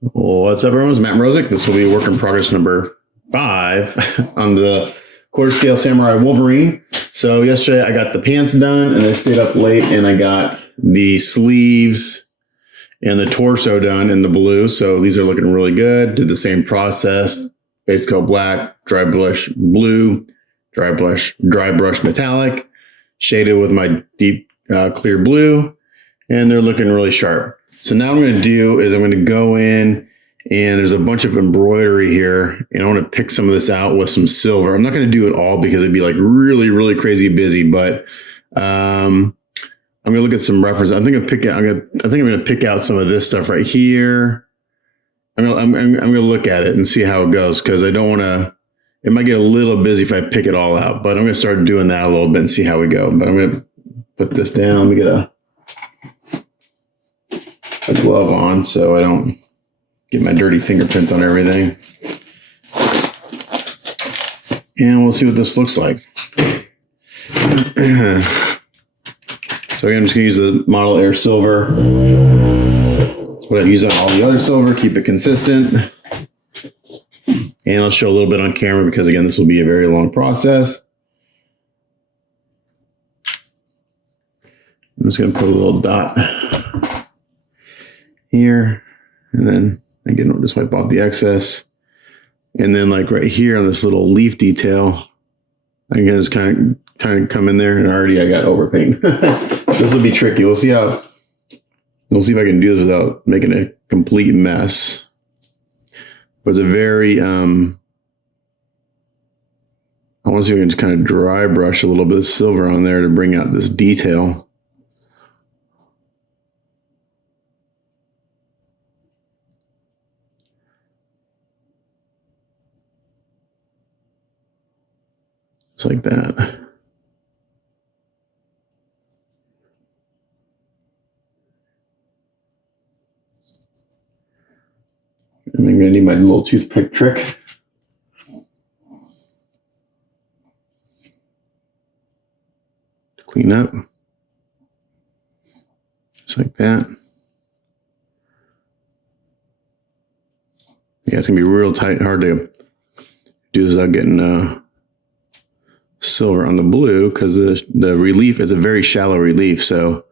What's up, everyone? It's Matt Mrozik. This will be work in progress number 5 on the quarter scale Samurai Wolverine. So yesterday I got the pants done and I stayed up late and I got the sleeves and the torso done in the blue. So these are looking really good. Did the same process. Base coat black, dry brush blue, dry brush metallic, shaded with my deep clear blue, and they're looking really sharp. So now what I'm going to do is I'm going to go in and there's a bunch of embroidery here and I want to pick some of this out with some silver. I'm not going to do it all because it'd be like really, really crazy busy, but I'm going to look at some reference. I think I'm going to pick out some of this stuff right here. I'm going to look at it and see how it goes because I don't want to, it might get a little busy if I pick it all out, but I'm going to start doing that a little bit and see how we go. But I'm going to put this down. Let me get a glove on so I don't get my dirty fingerprints on everything. And we'll see what this looks like. So again, I'm just going to use the Model Air Silver. That's what I've used on all the other silver. Keep it consistent. And I'll show a little bit on camera because again, this will be a very long process. I'm just going to put a little dot here, and then again we'll just wipe off the excess, and then like right here on this little leaf detail I can just kind of come in there, and already I got overpaint. This will be tricky. We'll see if I can do this without making a complete mess. But it's a very I want to see if I can just kind of dry brush a little bit of silver on there to bring out this detail. Just like that. And I'm going to need my little toothpick trick. To clean up. Just like that. Yeah, it's going to be real tight, hard to do this without getting silver on the blue because the relief is a very shallow relief, so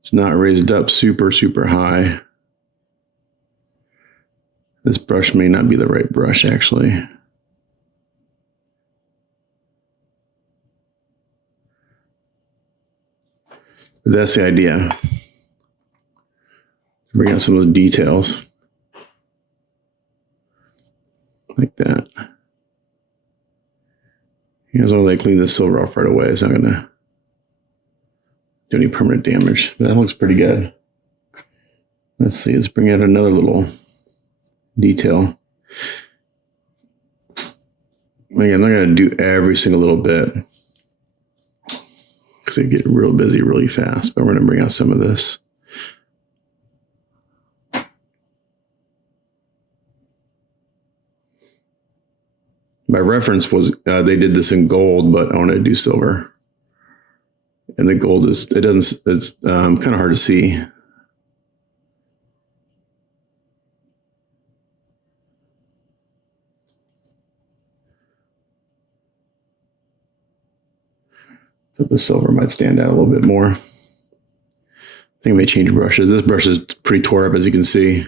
it's not raised up super high. This brush may not be the right brush actually. But that's the idea. Bring out some of those details like that. As long as I clean this silver off right away, it's not going to do any permanent damage. But that looks pretty good. Let's see, let's bring out another little detail. Again, I'm not going to do every single little bit because they get real busy really fast, but we're going to bring out some of this. My reference was they did this in gold, but I want to do silver. And the gold it's kind of hard to see. So the silver might stand out a little bit more. I think I may change brushes. This brush is pretty tore up, as you can see.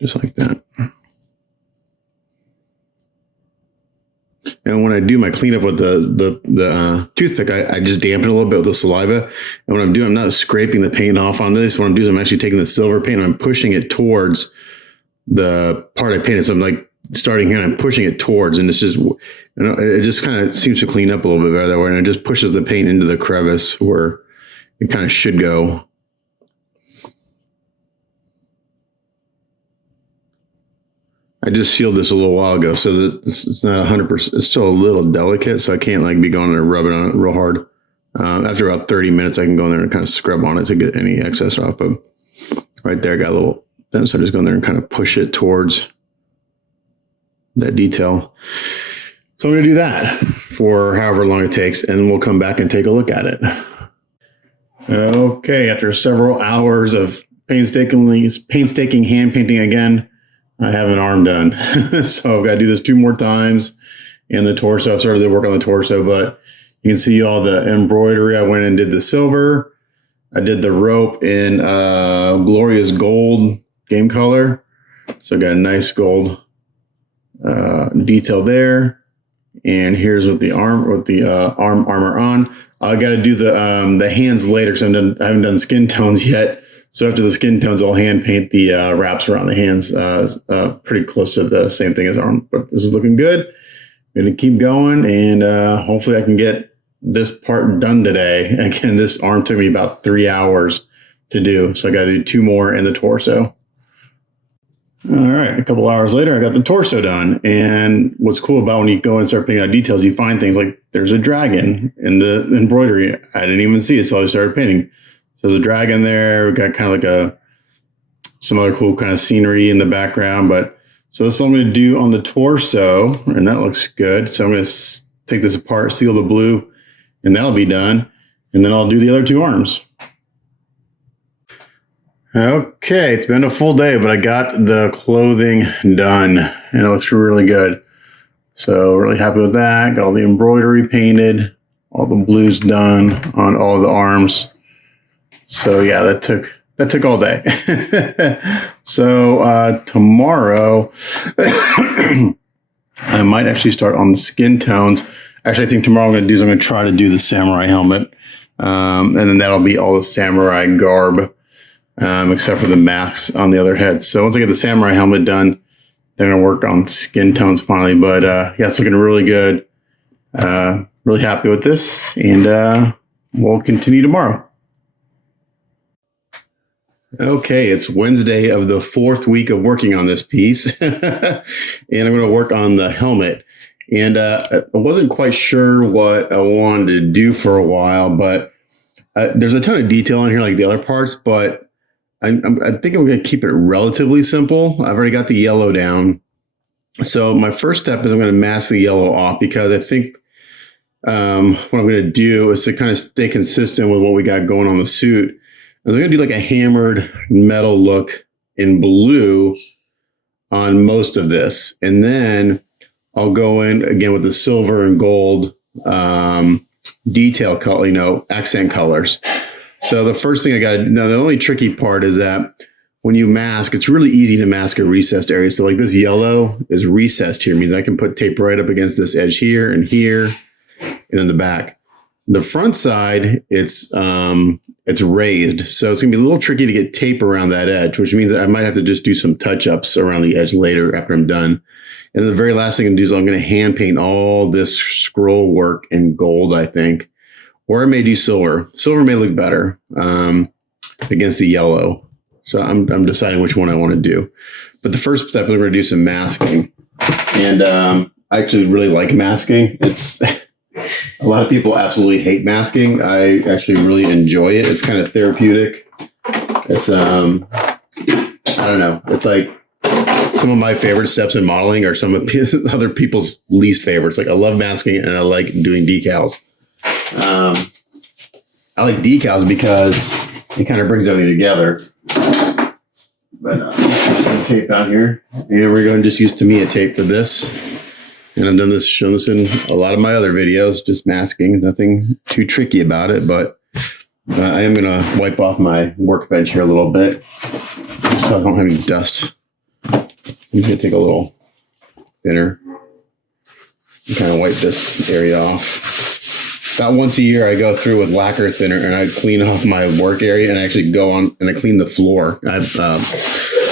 Just like that. And when I do my cleanup with the toothpick, I just dampen a little bit with the saliva. And what I'm doing, I'm not scraping the paint off on this. What I'm doing is I'm actually taking the silver paint and I'm pushing it towards the part I painted. So I'm like starting here and I'm pushing it towards, and it's just, it just kind of seems to clean up a little bit better that way. And it just pushes the paint into the crevice where it kind of should go. I just sealed this a little while ago, so that it's not 100%. It's still a little delicate, so I can't like be going and rubbing on it real hard. After about 30 minutes, I can go in there and kind of scrub on it to get any excess off. But right there, I got a little, so I just go in there and kind of push it towards that detail. So I'm going to do that for however long it takes, and we'll come back and take a look at it. Okay, after several hours of painstaking hand painting again, I have an arm done. So I've got to do this 2 more times, and the torso. I've started to work on the torso, but you can see all the embroidery. I went and did the silver. I did the rope in glorious gold game color. So I got a nice gold detail there. And here's with the arm, armor on. I got to do the hands later because I haven't done skin tones yet. So after the skin tones, I'll hand paint the wraps around the hands, pretty close to the same thing as arm. But this is looking good. I'm going to keep going, and hopefully I can get this part done today. Again, this arm took me about 3 hours to do, so I got to do 2 more in the torso. All right, a couple hours later, I got the torso done. And what's cool about when you go and start picking out details, you find things like there's a dragon in the embroidery. I didn't even see it, so I started painting. So there's a dragon there. We got kind of like some other cool kind of scenery in the background. But so this is what I'm going to do on the torso, and that looks good. So I'm going to take this apart, seal the blue, and that'll be done. And then I'll do the other 2 arms. Okay, it's been a full day, but I got the clothing done, and it looks really good. So really happy with that. Got all the embroidery painted, all the blues done on all the arms. So yeah, that took all day. So tomorrow, I might actually start on the skin tones. Actually, I think tomorrow I'm going to try to do the samurai helmet, and then that'll be all the samurai garb. Except for the masks on the other head. So once I get the samurai helmet done, then I'll work on skin tones finally. But yeah, it's looking really good. Really happy with this, and we'll continue tomorrow. Okay, it's Wednesday of the 4th week of working on this piece, and I'm going to work on the helmet. And I wasn't quite sure what I wanted to do for a while, but there's a ton of detail on here like the other parts, but I think I'm going to keep it relatively simple. I've already got the yellow down. So my first step is I'm going to mask the yellow off, because I think what I'm going to do is to kind of stay consistent with what we got going on the suit. I'm going to do like a hammered metal look in blue on most of this. And then I'll go in again with the silver and gold detail color, accent colors. So the first thing I got to know, the only tricky part is that when you mask, it's really easy to mask a recessed area. So like this yellow is recessed here, means I can put tape right up against this edge here and in the back. The front side, it's raised. So it's gonna be a little tricky to get tape around that edge, which means I might have to just do some touch-ups around the edge later after I'm done. And the very last thing I'm gonna do is I'm gonna hand paint all this scroll work in gold, I think. Or I may do silver. Silver may look better against the yellow. So I'm deciding which one I want to do. But the first step is we're going to do some masking. And I actually really like masking. It's a lot of people absolutely hate masking. I actually really enjoy it. It's kind of therapeutic. It's I don't know. It's like some of my favorite steps in modeling are some of other people's least favorites. Like I love masking and I like doing decals. I like decals because it kind of brings everything together. But let's get some tape out here. Here we're going to just use Tamiya tape for this. And I've shown this in a lot of my other videos, just masking. Nothing too tricky about it, but I am going to wipe off my workbench here a little bit, just so I don't have any dust. I'm going to take a little thinner and kind of wipe this area off. About once a year, I go through with lacquer thinner and I clean off my work area, and I actually go on and I clean the floor. I have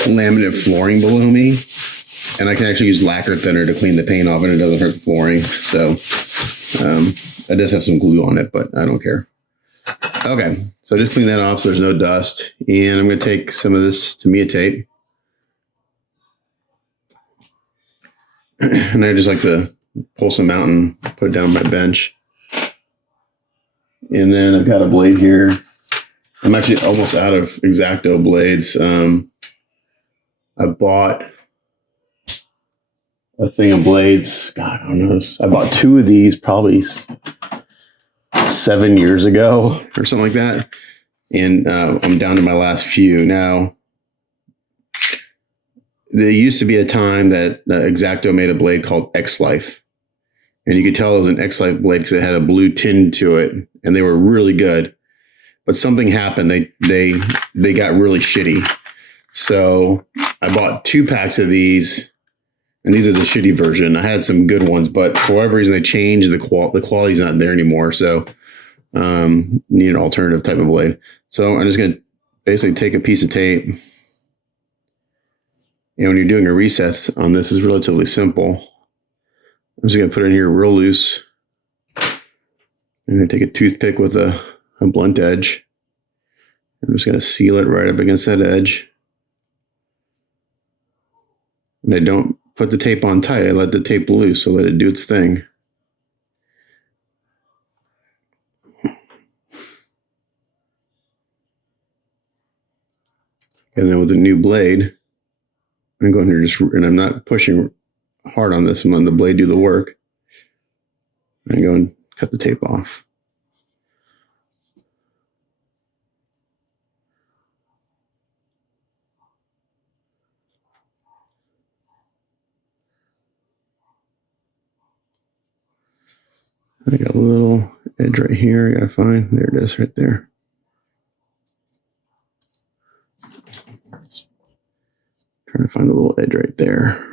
laminate flooring below me, and I can actually use lacquer thinner to clean the paint off, and it doesn't hurt the flooring. So I just have some glue on it, but I don't care. Okay, so just clean that off so there's no dust. And I'm going to take some of this Tamiya tape. And I just like to pull some out and put it down on my bench. And then I've got a blade here. I'm actually almost out of X-Acto blades. I bought a thing of blades. God, I don't know. I bought 2 of these probably 7 years ago or something like that. And I'm down to my last few. Now, there used to be a time that X-Acto made a blade called X-Life. And you could tell it was an X-Life blade because it had a blue tint to it. And they were really good. But something happened. They got really shitty. So I bought 2 packs of these. And these are the shitty version. I had some good ones, but for whatever reason, they changed the quality's not there anymore. So need an alternative type of blade. So I'm just going to basically take a piece of tape. And when you're doing a recess on this, is relatively simple. I'm just going to put it in here real loose. I'm going to take a toothpick with a blunt edge. I'm just going to seal it right up against that edge. And I don't put the tape on tight. I let the tape loose, so let it do its thing. And then with the new blade, I'm going here and I'm not pushing hard on this. I'm letting the blade do the work. And I go and cut the tape off. I got a little edge right here. I gotta find. There it is, right there. Trying to find a little edge right there.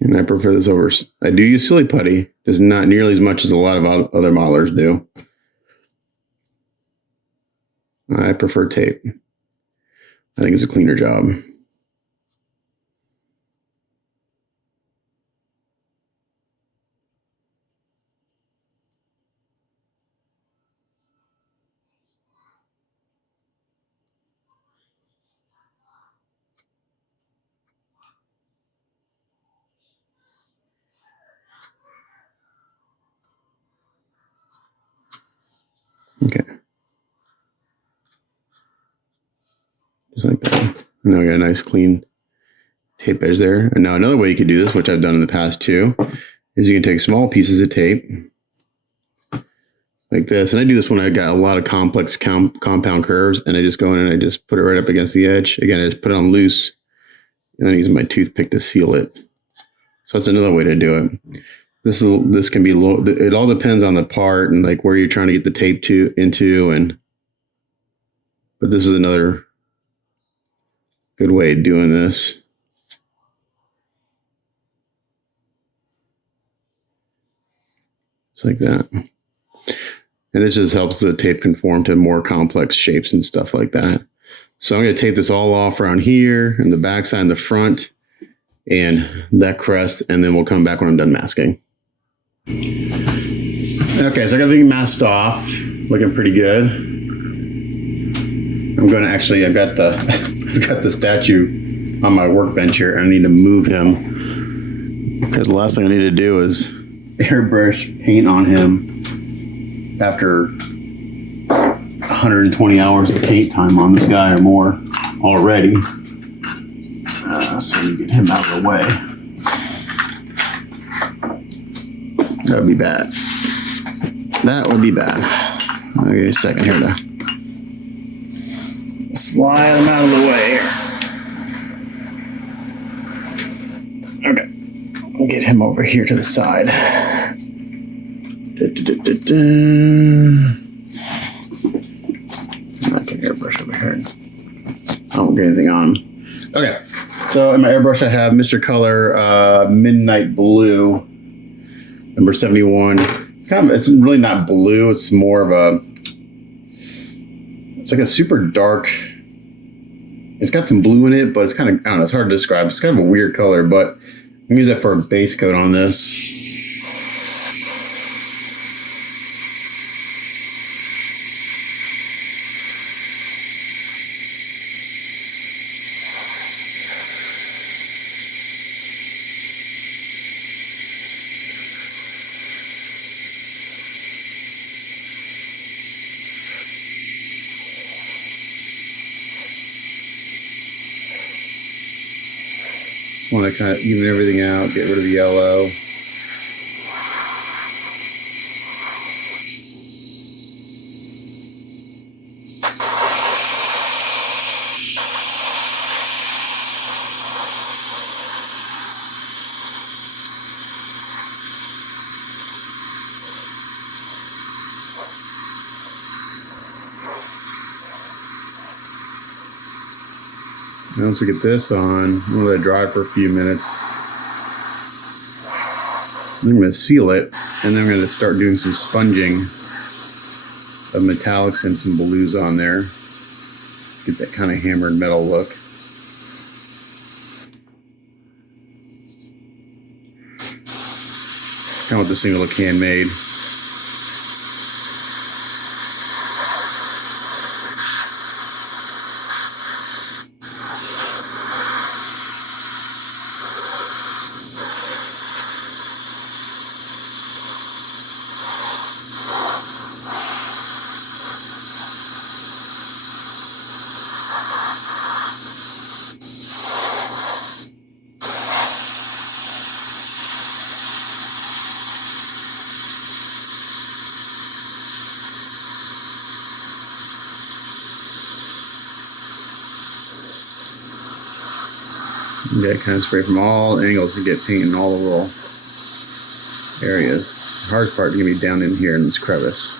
And I prefer this over. I do use silly putty, just not nearly as much as a lot of other modelers do. I prefer tape. I think it's a cleaner job. Okay. Just like that. And now we got a nice clean tape edge there. And now another way you could do this, which I've done in the past too, is you can take small pieces of tape like this. And I do this when I got a lot of complex compound curves, and I just go in and I just put it right up against the edge. Again, I just put it on loose and then I use my toothpick to seal it. So that's another way to do it. This can be low. It all depends on the part and like where you're trying to get the tape into, but this is another good way of doing this. It's like that. And this just helps the tape conform to more complex shapes and stuff like that. So I'm going to tape this all off around here and the back side and the front and that crest, and then we'll come back when I'm done masking. Okay, so I got everything masked off, looking pretty good. I'm going to actually, I've got the statue on my workbench here, and I need to move him because the last thing I need to do is airbrush paint on him after 120 hours of paint time on this guy or more already. So you get him out of the way. That would be bad. That would be bad. I'll give you a second here to slide him out of the way. Okay. I'll get him over here to the side. I can airbrush over here. I won't get anything on him. Okay. So in my airbrush, I have Mr. Color Midnight Blue, number 71. It's really not blue. It's more of it's like a super dark. It's got some blue in it, but it's kind of, I don't know, it's hard to describe. It's kind of a weird color, but I'm gonna use that for a base coat on this. want to kind of even everything out, get rid of the yellow. And once we get this on, I'm going to let it dry for a few minutes. Then I'm going to seal it, and then I'm going to start doing some sponging of metallics and some blues on there. Get that kind of hammered metal look. I want this thing to look handmade. You got to kind of spray from all angles to get paint in all the little areas. The hardest part is going to be down in here in this crevice.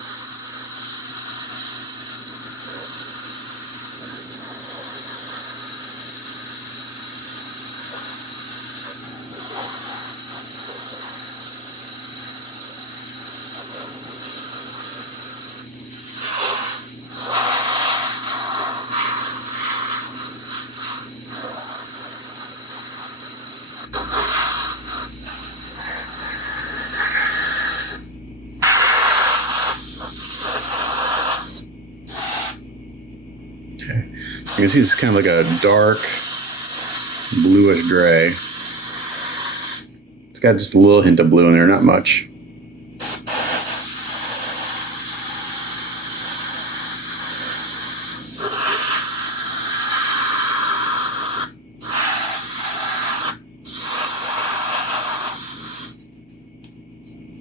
You can see it's kind of like a dark bluish gray. It's got just a little hint of blue in there, not much.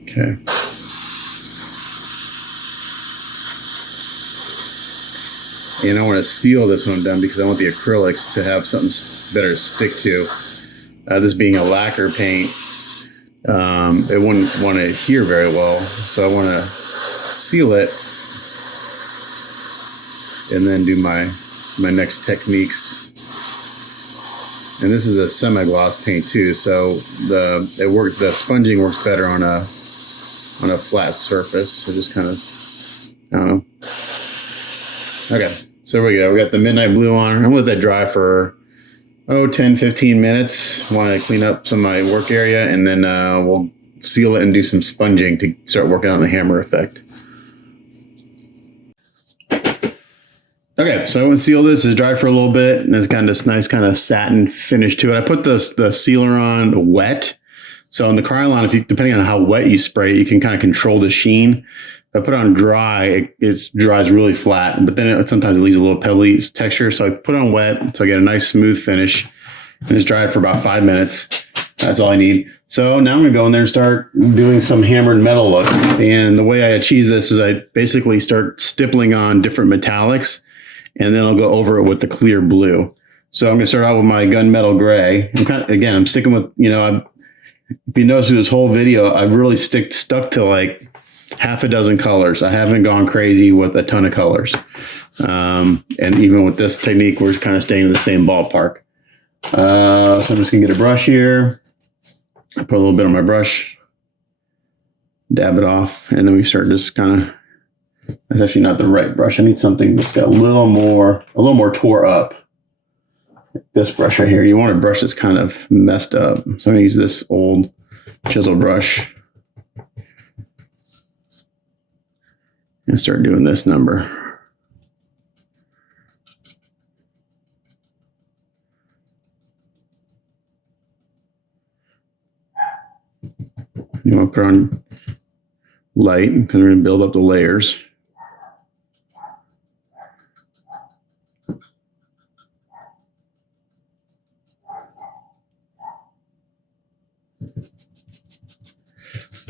Okay. And I want to seal this one down because I want the acrylics to have something better to stick to. This being a lacquer paint, it wouldn't want to adhere very well. So I want to seal it and then do my next techniques. And this is a semi-gloss paint too, so the sponging works better on a flat surface. So just kind of, I don't know. Okay, so there we go. We got the midnight blue on. I'm gonna let that dry for 10, 15 minutes. I want to clean up some of my work area, and then we'll seal it and do some sponging to start working on the hammer effect. Okay, so I want to seal this. It's dried for a little bit, and it's got this nice kind of satin finish to it. I put the sealer on wet. So in the Krylon, depending on how wet you spray, you can kind of control the sheen. If I put it on dry, it dries really flat, but then sometimes it leaves a little pebbly texture. So I put it on wet, so I get a nice smooth finish. And it's dried for about 5 minutes. That's all I need. So now I'm gonna go in there and start doing some hammered metal look. And the way I achieve this is I basically start stippling on different metallics, and then I'll go over it with the clear blue. So I'm gonna start out with my gunmetal gray. I'm sticking with, if you notice through this whole video, I've really stuck to like half a dozen colors. I haven't gone crazy with a ton of colors. And even with this technique, we're kind of staying in the same ballpark. So I'm just gonna get a brush here. I put a little bit on my brush, dab it off, and then we start just kind of, that's actually not the right brush. I need something that's got a little more tore up. This brush right here, you want a brush that's kind of messed up. So I'm gonna use this old chisel brush and start doing this number. You want to put on light because we're going to build up the layers.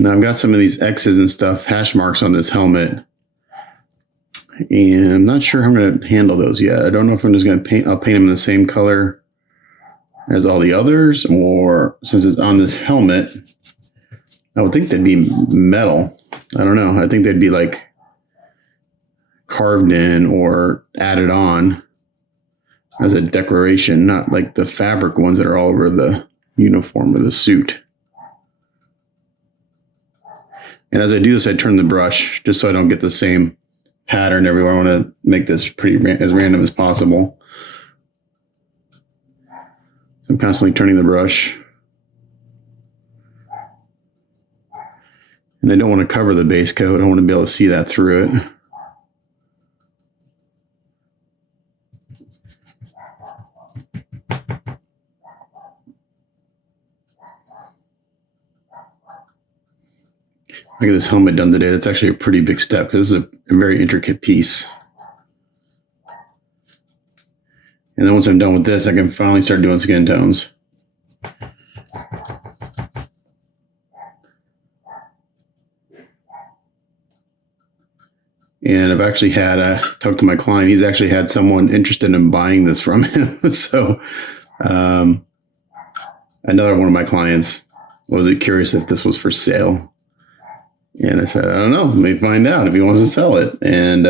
Now I've got some of these X's and stuff, hash marks on this helmet. And I'm not sure how I'm going to handle those yet. I don't know if I'm just going to I'll paint them in the same color as all the others, or since it's on this helmet, I would think they'd be metal. I don't know. I think they'd be like carved in or added on as a decoration, not like the fabric ones that are all over the uniform or the suit. And as I do this, I turn the brush just so I don't get the same pattern everywhere. I want to make this as random as possible. So I'm constantly turning the brush. And I don't want to cover the base coat. I want to be able to see that through it. I get this helmet done today. That's actually a pretty big step because this is a very intricate piece. And then once I'm done with this, I can finally start doing skin tones. And I've actually had talked to my client. He's actually had someone interested in buying this from him. So another one of my clients was curious if this was for sale. And I said, I don't know. Let me find out if he wants to sell it. And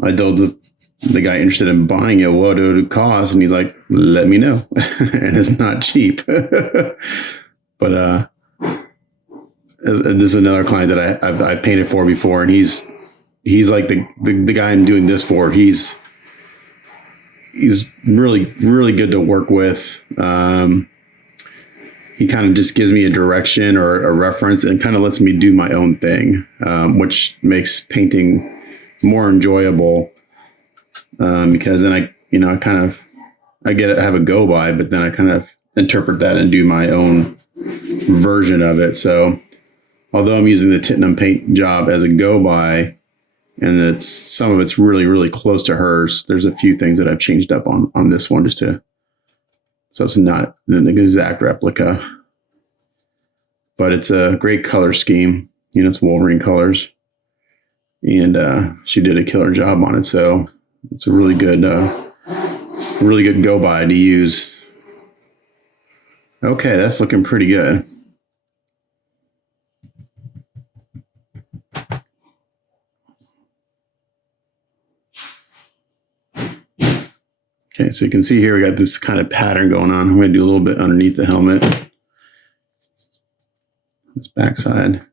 I told the guy interested in buying it what it would cost. And he's like, let me know. And it's not cheap. But this is another client that I've painted for before. And he's like the guy I'm doing this for. He's really, really good to work with. He kind of just gives me a direction or a reference and kind of lets me do my own thing, which makes painting more enjoyable. Because then I have a go by, but then I kind of interpret that and do my own version of it. So although I'm using the Tittenham paint job as a go by, and some of it's really, really close to hers, there's a few things that I've changed up on this one so it's not an exact replica, but it's a great color scheme. You know, it's Wolverine colors, and she did a killer job on it. So it's a really good go by to use. Okay, that's looking pretty good. Okay, so you can see here we got this kind of pattern going on. I'm going to do a little bit underneath the helmet. This backside.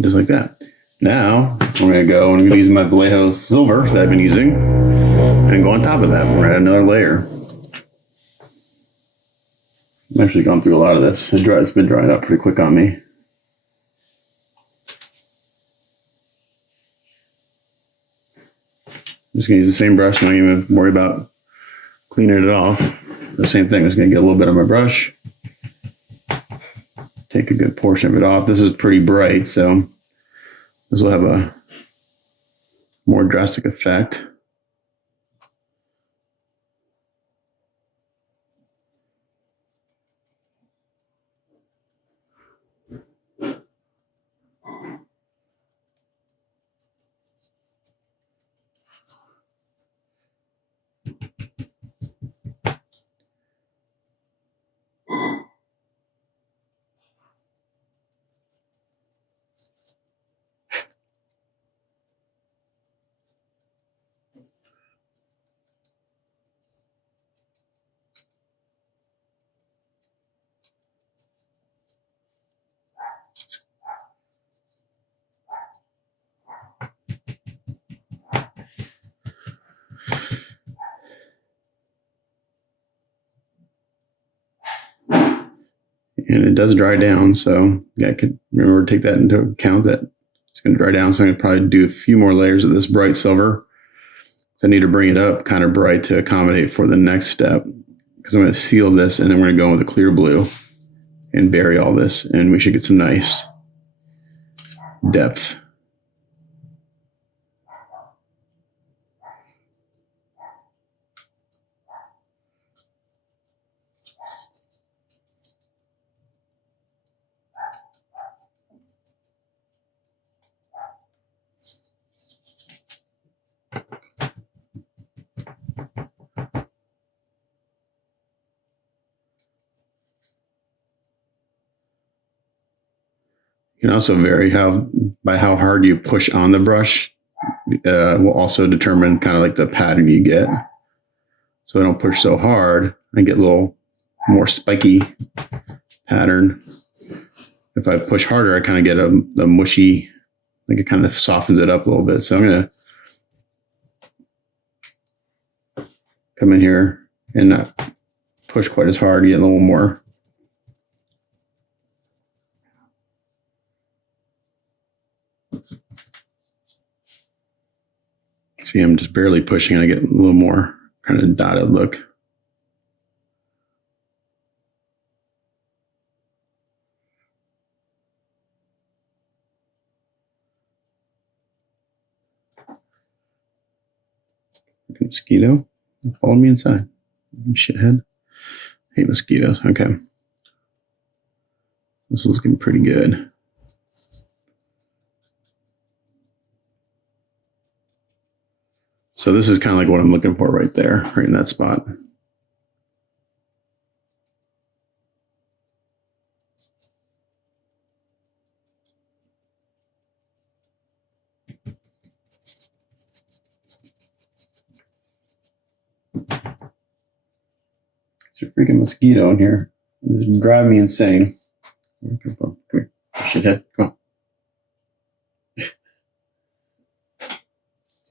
Just like that. Now I'm going to use my Vallejo silver that I've been using and go on top of that. We're going to add another layer. I've actually gone through a lot of this. It's been drying up pretty quick on me. I'm just going to use the same brush. Not even worry about cleaning it off. The same thing. I'm just going to get a little bit on my brush. Take a good portion of it off. This is pretty bright, so this will have a more drastic effect. And it does dry down, so yeah, I could remember to take that into account that It's going to dry down, so I'm going to probably do a few more layers of this bright silver. So I need to bring it up kind of bright to accommodate for the next step, because I'm going to seal this and then we're going to go in with a clear blue and bury all this, and we should get some nice depth. You can also vary by how hard you push on the brush will also determine kind of like the pattern you get. So I don't push so hard, I get a little more spiky pattern. If I push harder, I kind of get a mushy, like it kind of softens it up a little bit. So I'm going to come in here and not push quite as hard, get a little more. See, I'm just barely pushing and I get a little more kind of dotted look. Mosquito, follow me inside. Shithead. Hate mosquitoes. Okay. This is looking pretty good. So this is kind of like what I'm looking for right there, right in that spot. There's a freaking mosquito in here. It's driving me insane. Come here. Shithead. Come on.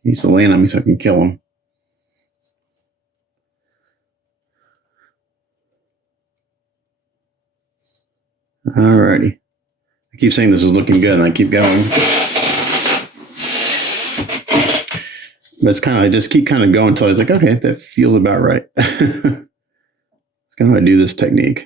He needs to land on me so I can kill him. Alrighty. I keep saying this is looking good and I keep going. But it's kind of, I just keep kind of going until I was like, okay, that feels about right. It's kind of how I do this technique.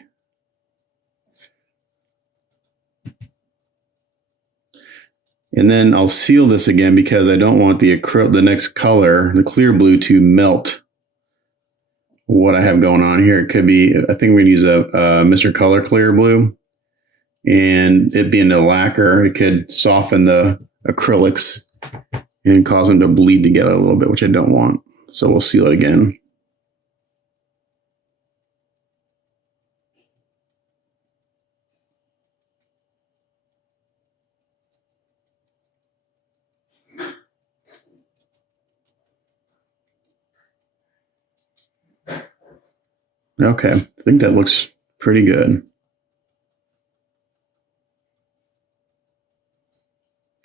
And then I'll seal this again because I don't want the next color, the clear blue, to melt what I have going on here. It could be, I think we're going to use a Mr. Color clear blue, and it being a lacquer, it could soften the acrylics and cause them to bleed together a little bit, which I don't want. So we'll seal it again. Okay, I think that looks pretty good.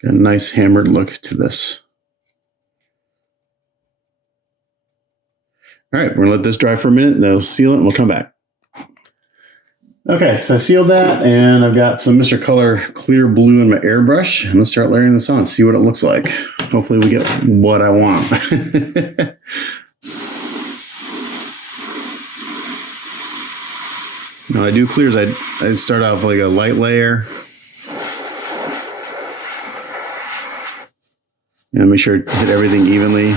Got a nice hammered look to this. All right, we're gonna let this dry for a minute, and then we'll seal it and we'll come back. Okay, so I sealed that, and I've got some Mr. Color clear blue in my airbrush, and let's start layering this on and see what it looks like. Hopefully we get what I want. Now I do clears, I start off like a light layer. And make sure to hit everything evenly.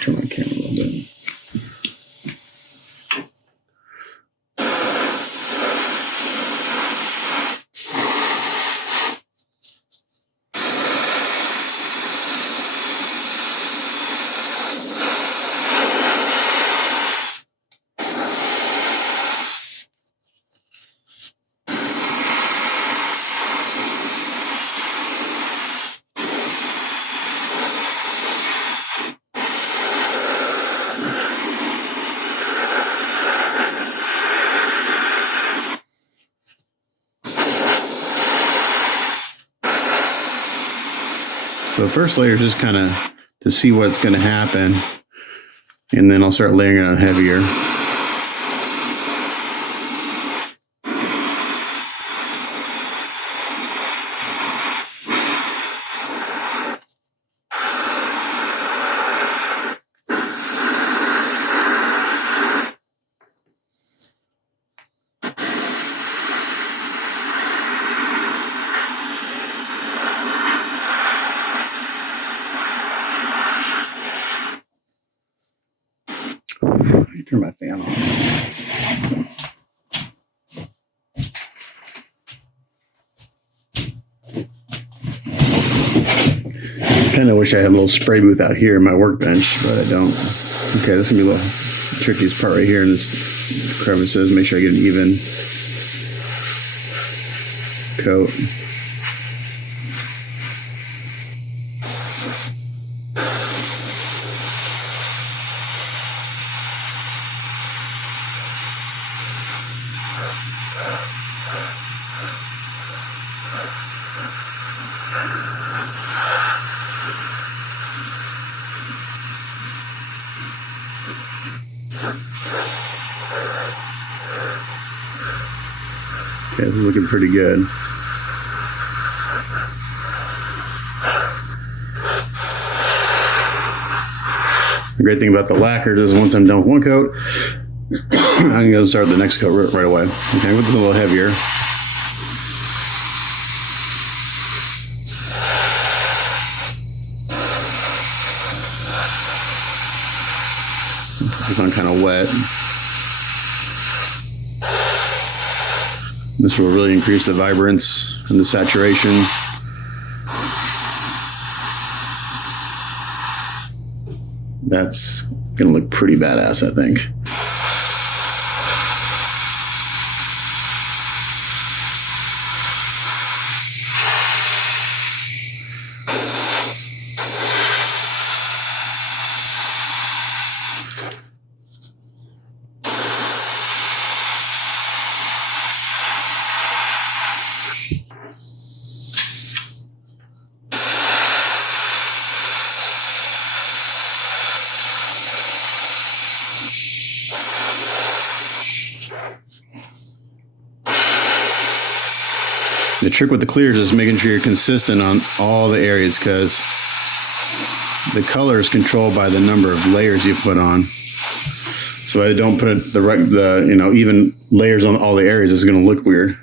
Turn my camera a little bit. So the first layer is just kind of to see what's going to happen. And then I'll start layering it on heavier. Turn my fan on. Kind of wish I had a little spray booth out here in my workbench, but I don't. Okay, this is gonna be a little trickiest part right here in this crevices. Make sure I get an even coat. Okay, this is looking pretty good. The great thing about the lacquer is once I'm done with one coat, I can go start the next coat right away. Okay, I'm going to put this a little heavier. This one kind of wet. This will really increase the vibrance and the saturation. That's gonna look pretty badass, I think. The trick with the clears is making sure you're consistent on all the areas, because the color is controlled by the number of layers you put on. So if I don't put the even layers on all the areas, it's going to look weird.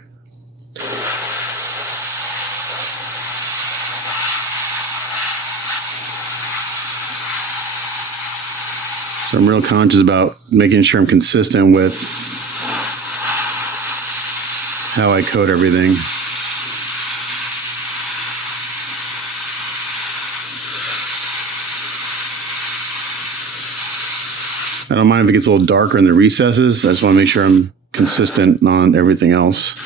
So I'm real conscious about making sure I'm consistent with how I coat everything. I don't mind if it gets a little darker in the recesses. I just want to make sure I'm consistent on everything else.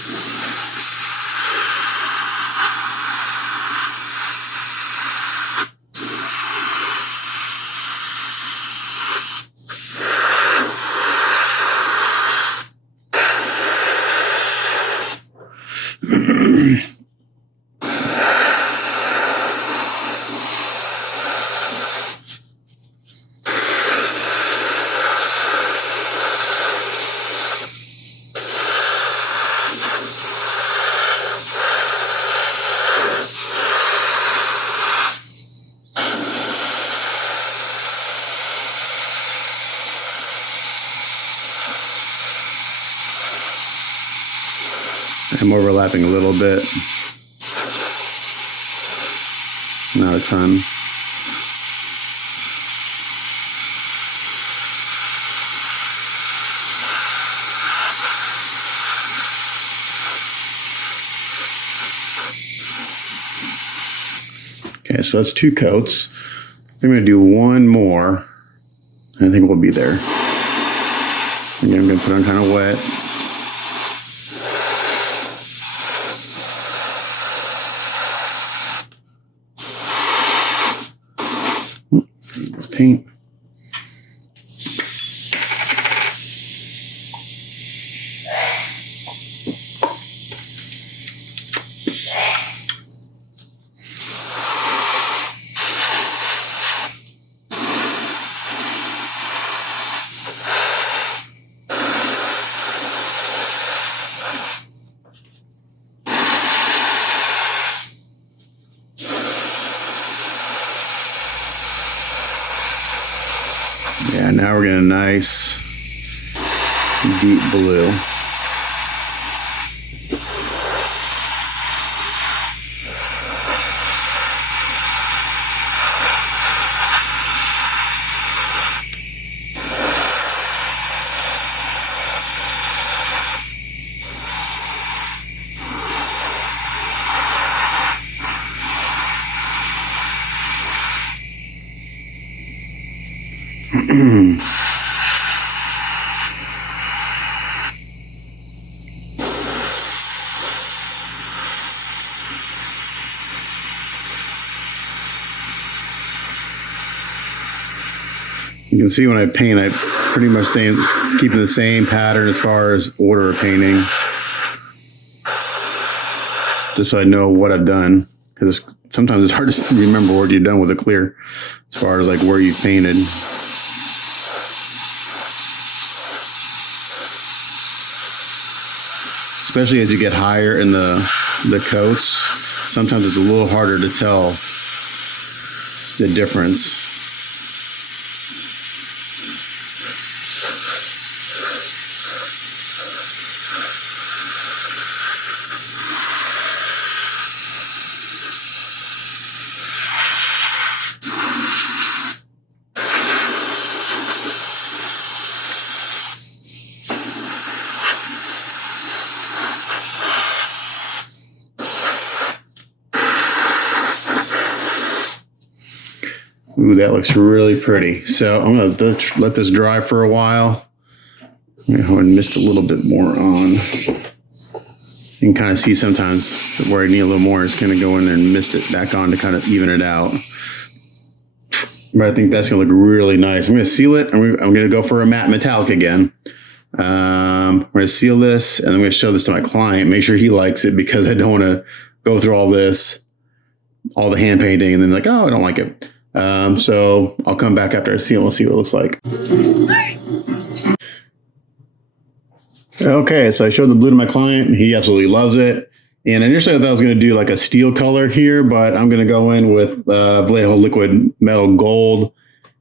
I'm overlapping a little bit. Not a ton. Okay, so that's 2 coats. I'm going to do one more. I think we'll be there. Again, I'm going to put it on kind of wet. Paint. now we're getting a nice deep blue. You can see when I paint, I pretty much keeping the same pattern as far as order of painting, just so I know what I've done, because sometimes it's hard to remember what you've done with a clear as far as like where you've painted. Especially as you get higher in the coats, sometimes it's a little harder to tell the difference. Ooh, that looks really pretty. So I'm going to let this dry for a while. I'm going to mist a little bit more on. You can kind of see sometimes where I need a little more, it's going to go in there and mist it back on to kind of even it out. But I think that's going to look really nice. I'm going to seal it. I'm going to go for a matte metallic again. I'm going to seal this, and I'm going to show this to my client. Make sure he likes it, because I don't want to go through all this, all the hand painting, and then like, oh, I don't like it. So I'll come back after I seal. We'll see what it looks like. Okay, so I showed the blue to my client. He absolutely loves it. And initially I thought I was going to do like a steel color here, but I'm going to go in with Vallejo liquid metal gold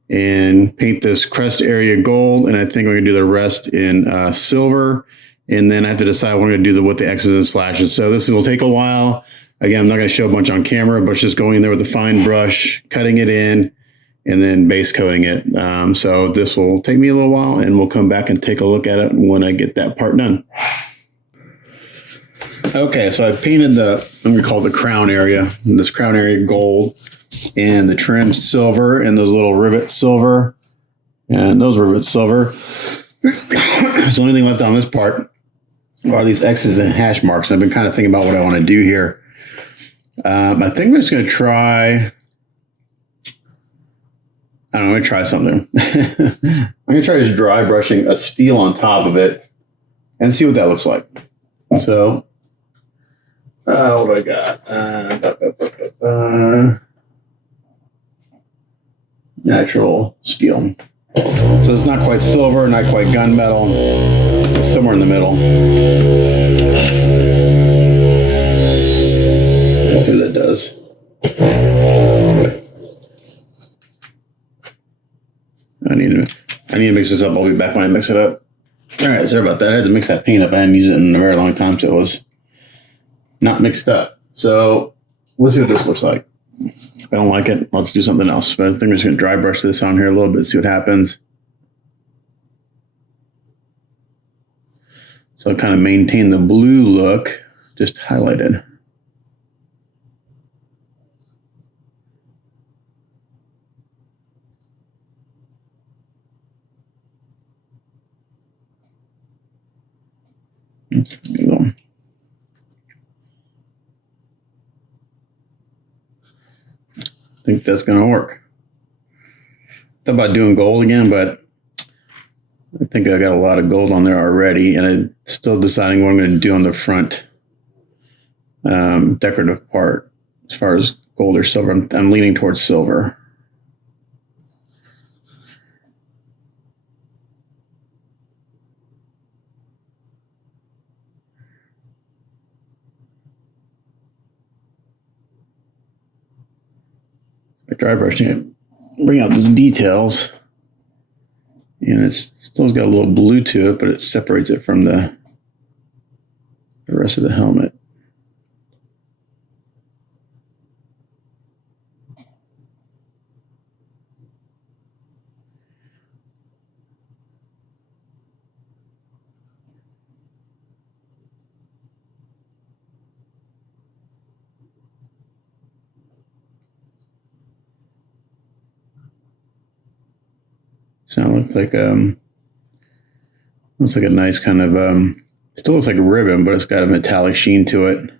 and paint this crest area gold. And I think I'm going to do the rest in silver. And then I have to decide what I'm going to do with the X's and slashes. So this will take a while. Again, I'm not going to show a bunch on camera, but it's just going in there with a fine brush, cutting it in, and then base coating it. So this will take me a little while, and we'll come back and take a look at it when I get that part done. Okay, so I painted I'm going to call it the crown area, this crown area gold, and the trim silver, and those little rivets silver, and those rivets silver. The only thing left on this part are these X's and hash marks. I've been kind of thinking about what I want to do here. I think I'm just going to try, I'm going to try something. I'm going to try just dry brushing a steel on top of it and see what that looks like. So, what do I got? Natural steel. So it's not quite silver, not quite gunmetal, somewhere in the middle. Let's see what that does. I need to mix this up. I'll be back when I mix it up. All right, sorry about that. I had to mix that paint up. I hadn't used it in a very long time, so it was not mixed up. So let's see what this looks like. If I don't like it, I'll just do something else. But I think I'm just going to dry brush this on here a little bit, see what happens. So I'll kind of maintain the blue look, just highlighted. Oops, there we go. I think that's going to work. Thought about doing gold again, but I think I got a lot of gold on there already, and I'm still deciding what I'm going to do on the front decorative part as far as gold or silver. I'm leaning towards silver. Dry brushing it, bring out those details, And it's still got a little blue to it, but it separates it from the rest of the helmet. So it looks like a nice kind of still looks like a ribbon, but it's got a metallic sheen to it.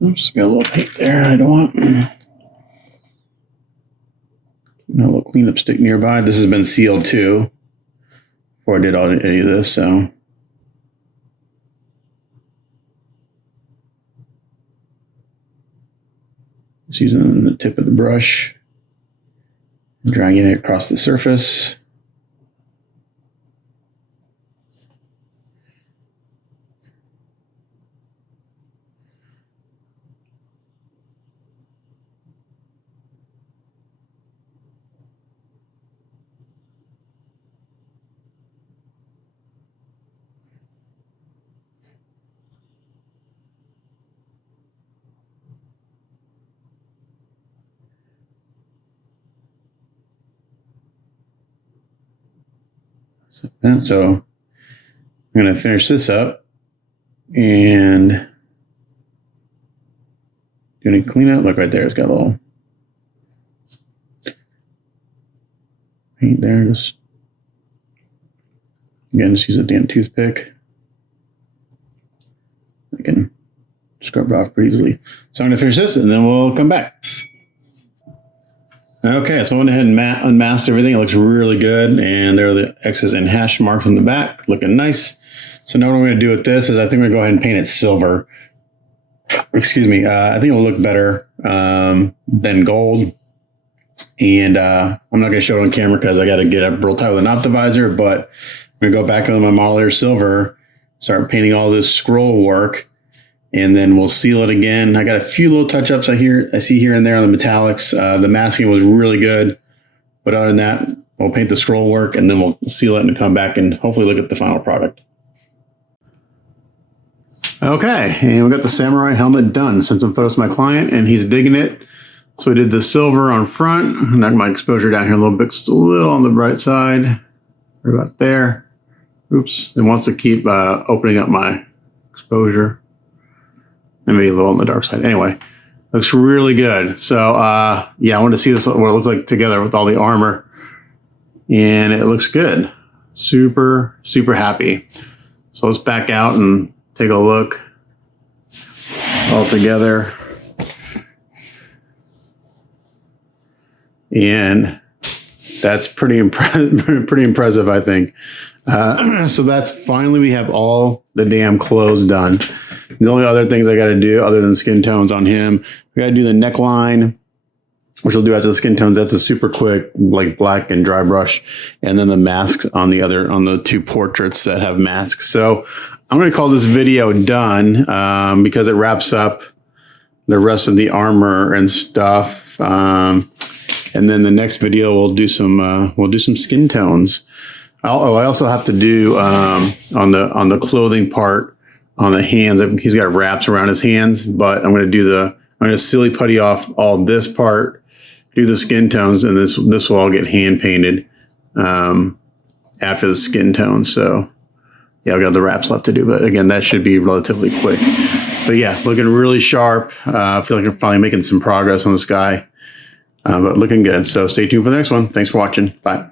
Oops, got a little paint there I don't want. A little cleanup stick nearby. This has been sealed too before I did any of this, so. Just using the tip of the brush, dragging it across the surface. So I'm going to finish this up and do any cleanup. Look right there, it's got a little paint there. Just use a damn toothpick. I can scrub it off pretty easily. So I'm going to finish this and then we'll come back. Okay, so I went ahead and unmasked everything. It looks really good. And there are the X's and hash marks on the back, looking nice. So now what I'm going to do with this is I think I'm going to go ahead and paint it silver. Excuse me. I think it'll look better than gold. And I'm not going to show it on camera because I got to get up real tight with an optimizer. But I'm going to go back on my model here silver, start painting all this scroll work. And then we'll seal it again. I got a few little touch-ups I see here and there on the metallics. The masking was really good. But other than that, we'll paint the scroll work and then we'll seal it and come back and hopefully look at the final product. Okay, and we got the Samurai helmet done. Sent some photos to my client and he's digging it. So we did the silver on front. Knocked my exposure down here a little bit, just a little on the bright side. Right about there. Oops, it wants to keep opening up my exposure. And maybe a little on the dark side. Anyway, looks really good. So, yeah, I wanted to see this, what it looks like together with all the armor. And it looks good. Super, super happy. So let's back out and take a look all together. And that's pretty impressive, I think. So that's finally, we have all the damn clothes done. The only other things I got to do other than skin tones on him, we got to do the neckline, which we'll do after the skin tones. That's a super quick, like black and dry brush. And then the masks on the two portraits that have masks. So I'm going to call this video done because it wraps up the rest of the armor and stuff. And then the next video we'll do some skin tones. I also have to do on the clothing part on the hands. He's got wraps around his hands, but I'm going to silly putty off all this part, do the skin tones, and this will all get hand painted after the skin tones. So yeah, I've got the wraps left to do, but again, that should be relatively quick. But yeah, looking really sharp. I feel like I'm finally making some progress on this guy, but looking good. So stay tuned for the next one. Thanks for watching. Bye.